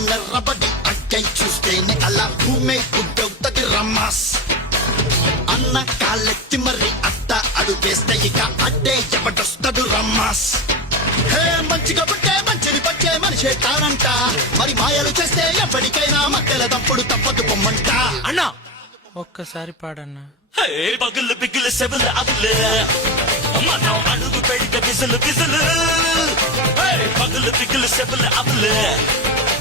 కన్నెర్రబడి అడ్డై చూస్తేనే అలా భూమే గుడ్డవుతది రమ్మాస్. అన్న కాళ్ళెత్తి మరి అత్త అడుగేస్తే ఇక అడ్డే ఎవడొస్తడు రమ్మాస్. హే మంచిగా పుట్టే మంచిని పట్టే మనిషే తానంట, మరి మాయలు చేస్తే ఎప్పటికైనా మధ్యల తప్పుడు తప్పదు పొమ్మంట. అన్నా ఒక్కసారి పాడన్నా. పగులు బిగులు సెబులు అబులు మనం అడుగు పెడితే బిజులు బిజులు పగులు బిగులు సెబులు అబులు